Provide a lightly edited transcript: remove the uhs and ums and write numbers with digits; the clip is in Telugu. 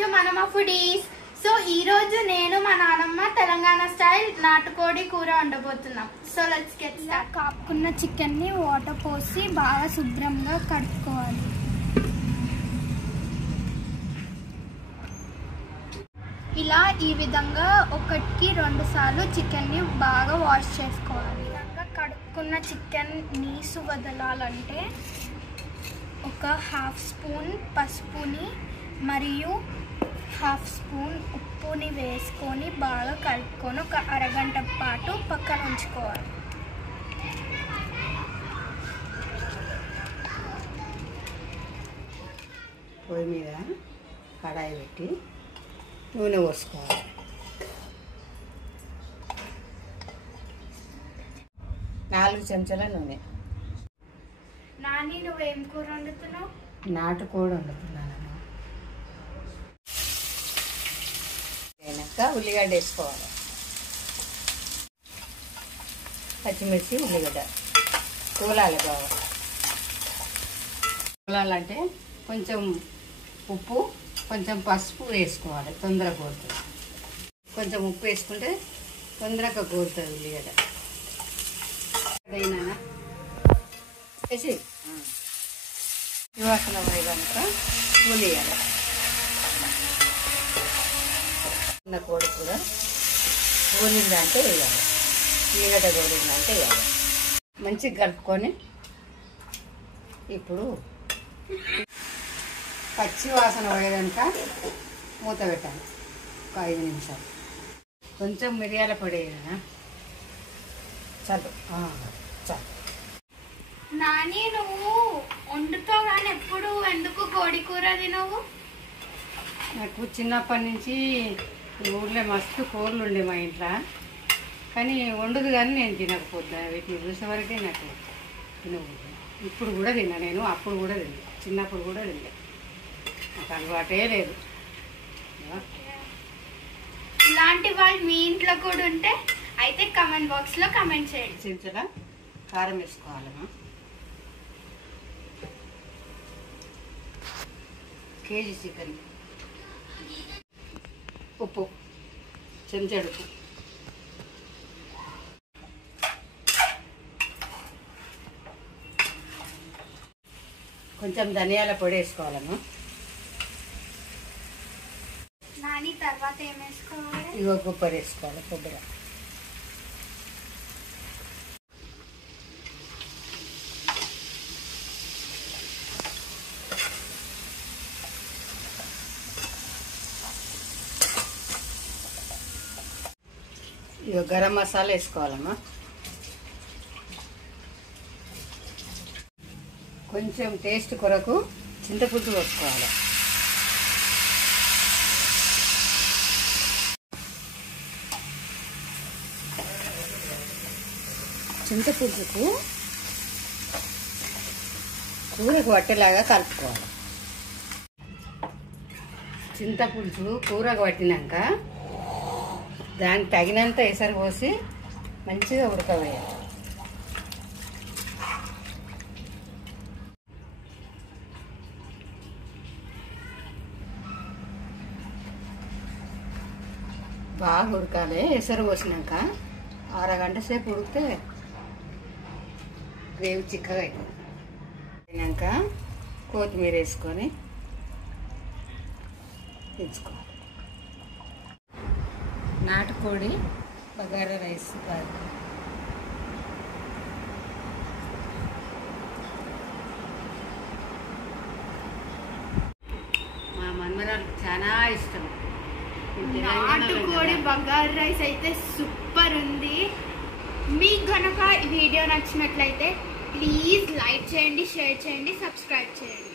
To మనమ్మ foodies. సో ఈ రోజు నేను మా నానమ్మ తెలంగాణ స్టైల్ నాటుకోడి కూర వండబోతున్నాం. So let's get start. కాపుకున్న చికెన్ ని వాటర్ పోసి బాగా శుభ్రంగా కడుక్కోవాలి. ఇలా ఈ విధంగా ఒకటికి 2 సార్లు చికెన్ ని బాగా వాష్ చేసుకోవాలి. విధంగా కడుక్కున్న చికెన్ నీసు వదలాలంటే ఒక 1/2 స్పూన్ పసుపుని మరియు 1/2 స్పూన్ ఉప్పుని వేసుకొని బాగా కలుపుకొని ఒక అరగంట పాటు పక్కన ఉంచుకోవాలి. పొయ్యి మీద కడాయి పెట్టి నూనె పోసుకోవాలి. 4 చెంచాల నూనె. నాని నువ్వేం కూర వండుతున్నావు? నాటుకోడి వండుతున్నాను. అయినాక ఉల్లిగడ్డ వేసుకోవాలి. పచ్చిమిర్చి ఉల్లిగడ్డ కూలాలి బాగా. కూలాలంటే కొంచెం ఉప్పు కొంచెం పసుపు వేసుకోవాలి, తొందరగా కోరుతుంది. కొంచెం ఉప్పు వేసుకుంటే తొందరగా కోరుతుంది ఉల్లిగడ్డ. అయినా వేసి వాసన పోయి కనుక ఉల్లిగడ్డ చిన్న కోడి కూడా గోలిందంటే వేయాలి, ఉల్లిగడ్డ గోలిందంటే వేయాలి. మంచిగా కలుపుకొని ఇప్పుడు పచ్చి వాసన పోయేదాక మూత పెట్టాలి ఒక 5 నిమిషాలు. కొంచెం మిరియాల పొడి వేయాలి. చాలు చాలు. నాని నువ్వు వండుతావు కానీ ఎప్పుడు ఎందుకు కోడి కూర తినవు? నాకు చిన్నప్పటి నుంచి ఊళ్ళో మస్తు కూరలు ఉండే మా ఇంట్లో, కానీ వండుదు కానీ నేను తినకపోతున్నా. వీటిని చూసే వరకే నాకు తినకూడదు. ఇప్పుడు కూడా తిన్నా నేను, అప్పుడు కూడా తిన్నా, చిన్నప్పుడు కూడా తిన్నా. నాకు అలవాటే లేదు. ఇలాంటి వాళ్ళు మీ ఇంట్లో కూడా ఉంటే అయితే కమెంట్ బాక్స్ లో కమెంట్ చేయండి. చెంచాల కారం వేసుకోవాలమ్మా. KG chicken. ఉప్పు చెంచాడు ఉప్పు. కొంచెం ధనియాల పొడి వేసుకోవాలమ్మా. నాని తర్వాత ఏం వేసుకోవాలి? ఇగో కొబ్బరి వేసుకోవాలి. కొబ్బరి ఇగో గరం మసాలా వేసుకోవాలమ్మా. కొంచెం టేస్ట్ కొరకు చింతపులుసు వేసుకోవాలి. చింతపులుసుకు కూరకు పట్టేలాగా కలుపుకోవాలి. చింతపులుసు కూరకు పట్టినాక దానికి తగినంత ఎసరు పోసి మంచిగా ఉడకవేయాలి. బాగా ఉడకాలి. ఎసరు పోసినాక అరగంట సేపు ఉడికితే గ్రేవీ చిక్కగా అవుతుంది. అయినాక కొత్తిమీర వేసుకొని తెచ్చుకోవాలి. నాటుకోడి బగారా రైస్ కాదు. మా మన్మరాలకు చాలా ఇష్టం. నాటుకోడి బగారా రైస్ అయితే సూపర్ ఉంది. మీకు గనక ఈ వీడియో నచ్చినట్లయితే ప్లీజ్ లైక్ చేయండి, షేర్ చేయండి, సబ్స్క్రైబ్ చేయండి.